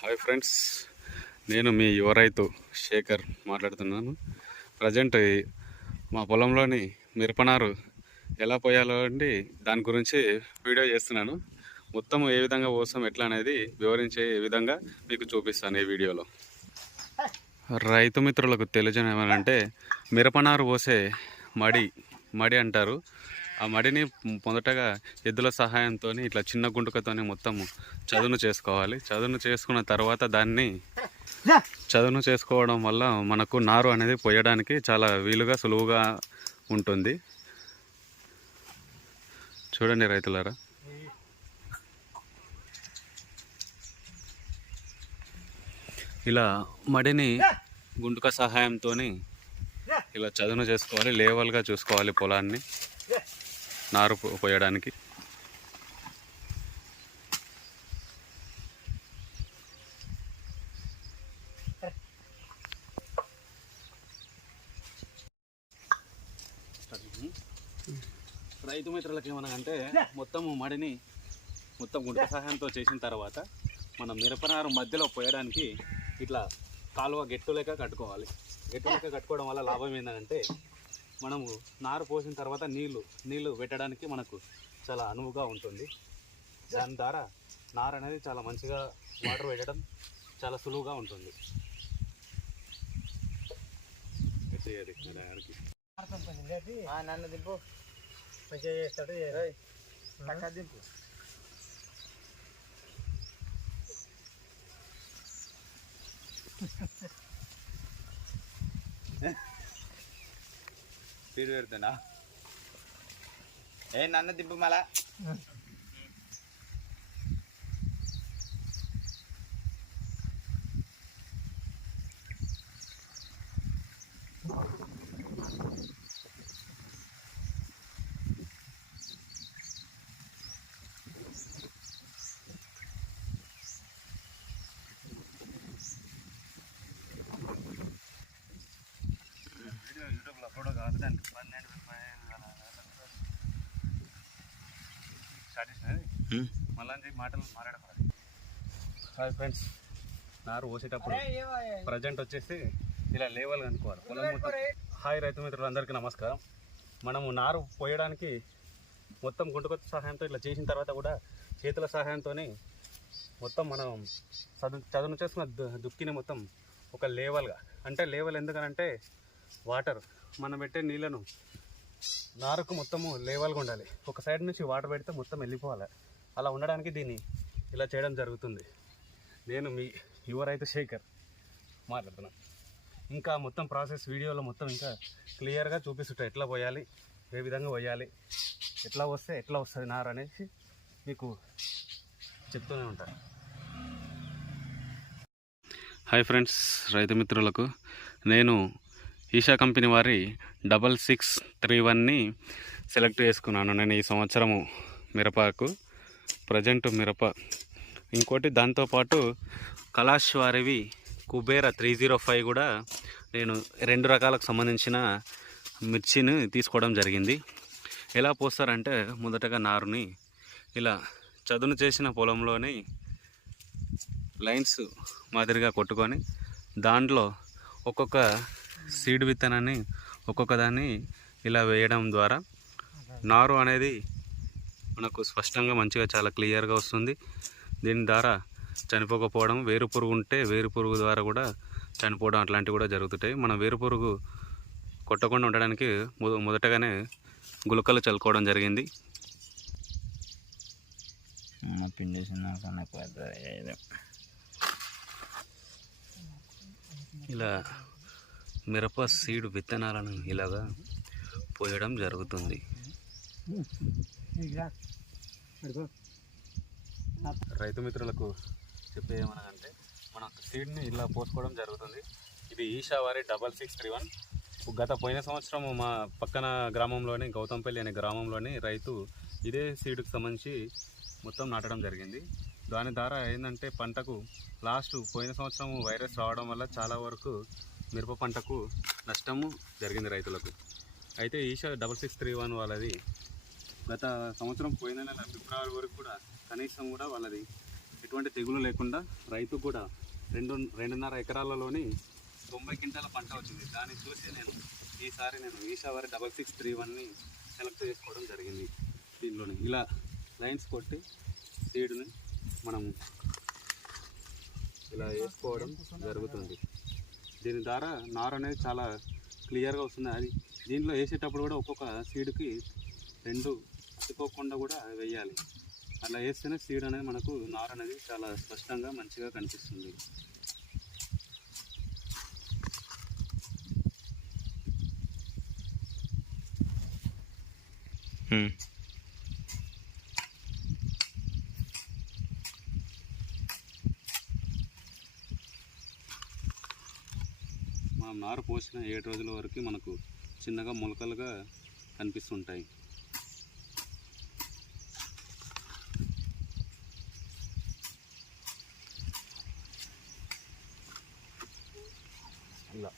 Hi friends, నేను మీ యువ రైతు శేఖర్ మాట్లాడుతున్నాను. ప్రజెంట్ మా పొలంలోని మిరపనారు ఎలా పోయాలో అండి దాని గురించి వీడియో చేస్తున్నాను. మొత్తం ఏ విధంగా పోస్తాం ఎట్లా అనేది వివరించే విధంగా మీకు చూపిస్తాను ఈ వీడియోలో. రైతు మిత్రులకు తెలియజేయడం ఏమనంటే, మిరపనారు పోసే మడి అంటారు. ఆ మడిని మొదటగా ఎద్దుల సహాయంతో ఇట్లా చిన్న గుంటుకతో మొత్తం చదును చేసుకోవాలి. చదును చేసుకున్న తర్వాత చదును చేసుకోవడం వల్ల మనకు నారు అనేది పోయడానికి చాలా వీలుగా సులువుగా ఉంటుంది. చూడండి రైతులారా, ఇలా మడిని గుంటుక సహాయంతో ఇలా చదును చేసుకోవాలి. లేవల్గా చూసుకోవాలి పొలాన్ని నారు పోయడానికి. రైతు మిత్రులకి ఏమనగంటే, మడిని గుంట సహాయంతో చేసిన తర్వాత మనం మిరపనారు మధ్యలో పోయడానికి ఇట్లా కాలువ గెట్టు లెక్క కట్టుకోవాలి. గెట్టు లెక్క కట్టుకోవడం వల్ల లాభం ఏంటంటే, మనము నారు పోసిన తర్వాత నీళ్లు పెట్టడానికి మనకు చాలా అనువుగా ఉంటుంది. దాని ద్వారా నారు అనేది చాలా మంచిగా వాటర్ పెట్టడం చాలా సులువుగా ఉంటుంది. నన్ను దింపు మంచిగా చేస్తాడు. దింపు స్పీడ్ పెడుతున్నా. నన్ను దింపు మళ్ళా. యూట్యూబ్లో కాదు, దానికి 12 మళ్ళీ మాటలు మాట్లాడకూడదు. హాయ్ ఫ్రెండ్స్, నారు పోసేటప్పుడు ప్రజెంట్ వచ్చేసి ఇలా లేవల్ అనుకోవాలి పొలం మొత్తం. హాయ్ రైతు మిత్రులందరికీ నమస్కారం. మనము నారు పోయడానికి మొత్తం గుంటుకొత్త సహాయంతో ఇట్లా చేసిన తర్వాత కూడా చేతుల సహాయంతో మొత్తం మనం చదును చేసుకున్న దుక్కిని మొత్తం ఒక లేవల్గా, అంటే లేవల్ ఎందుకనంటే వాటర్ మనం పెట్టే నీళ్ళను నారుకు మొత్తము లేవల్గా ఉండాలి. ఒక సైడ్ నుంచి వాటర్ పెడితే మొత్తం వెళ్ళిపోవాలి. అలా ఉండడానికి దీన్ని ఇలా చేయడం జరుగుతుంది. నేను మీ యువ రైతు శేఖర్ మాట్లాడుతున్నాను. ఇంకా మొత్తం ప్రాసెస్ వీడియోలో మొత్తం ఇంకా క్లియర్గా చూపిస్తుంటా, ఎట్లా పోయాలి, ఏ విధంగా పోయాలి, ఎట్లా వస్తుంది నారు అనేసి మీకు చెప్తూనే ఉంటాను. హాయ్ ఫ్రెండ్స్, రైతు మిత్రులకు నేను ఈషా కంపెనీ వారి 6631ని సెలెక్ట్ చేసుకున్నాను. నేను ఈ సంవత్సరము మిరపకు ప్రజెంట్ మిరప, ఇంకోటి దాంతోపాటు కలాష్ వారివి కుబేర 305 కూడా నేను 2 రకాలకు సంబంధించిన మిర్చిని తీసుకోవడం జరిగింది. ఎలా పోస్తారంటే, మొదటగా నారుని ఇలా చదును చేసిన పొలంలోని లైన్స్ మాదిరిగా కొట్టుకొని దాంట్లో ఒక్కొక్క సీడ్ విత్తనాన్ని ఒక్కొక్క దాన్ని ఇలా వేయడం ద్వారా నారు అనేది మనకు స్పష్టంగా మంచిగా చాలా క్లియర్గా వస్తుంది. దీని ద్వారా చనిపోకపోవడం, వేరు పురుగు ఉంటే వేరు పురుగు ద్వారా కూడా చనిపోవడం అట్లాంటివి కూడా జరుగుతుంటాయి. మనం వేరు పురుగు కొట్టకుండా ఉండడానికి మొదటగానే గులకలు చల్లుకోవడం జరిగింది. ఇలా మిరప సీడ్ విత్తనాలను ఇలాగా పోయడం జరుగుతుంది. రైతు మిత్రులకు చెప్పేమనగంటే, మన సీడ్ని ఇలా పోసుకోవడం జరుగుతుంది. ఇది ఈషా వారి 6631. గత పోయిన సంవత్సరం మా పక్కన గ్రామంలోని గౌతంపల్లి అనే గ్రామంలోని రైతు ఇదే సీడ్కి సంబంధించి మొత్తం నాటడం జరిగింది. దాని ద్వారా ఏంటంటే, పంటకు పోయిన సంవత్సరం వైరస్ రావడం వల్ల చాలా వరకు మిరప పంటకు నష్టము జరిగింది రైతులకు. అయితే ఈషా 6631 వాళ్ళది గత సంవత్సరం పోయిన నెల ఫిబ్రవరి వరకు కూడా కనీసం కూడా వాళ్ళది ఎటువంటి తెగులు లేకుండా రైతు కూడా 2.5 ఎకరాలలోని 90 క్వింటాల పంట వచ్చింది. దాన్ని చూసి ఈసారి నేను ఈషావారి 6631ని సెలెక్ట్ చేసుకోవడం జరిగింది. దీనిలోని ఇలా లైన్స్ కొట్టి సీడ్ని మనం ఇలా వేసుకోవడం జరుగుతుంది. దీని ద్వారా నారు అనేది చాలా క్లియర్గా వస్తుంది. అది దీంట్లో వేసేటప్పుడు కూడా ఒక్కొక్క సీడ్కి 2 అతుక్కోకుండా కూడా వేయాలి. అలా వేస్తేనే సీడ్ అనేది మనకు నారు అనేది చాలా స్పష్టంగా మంచిగా కనిపిస్తుంది. మనం నారు పోసిన 7 రోజుల వరకు మనకు చిన్నగా మొలకలుగా కనిపిస్తుంటాయి. ఇలా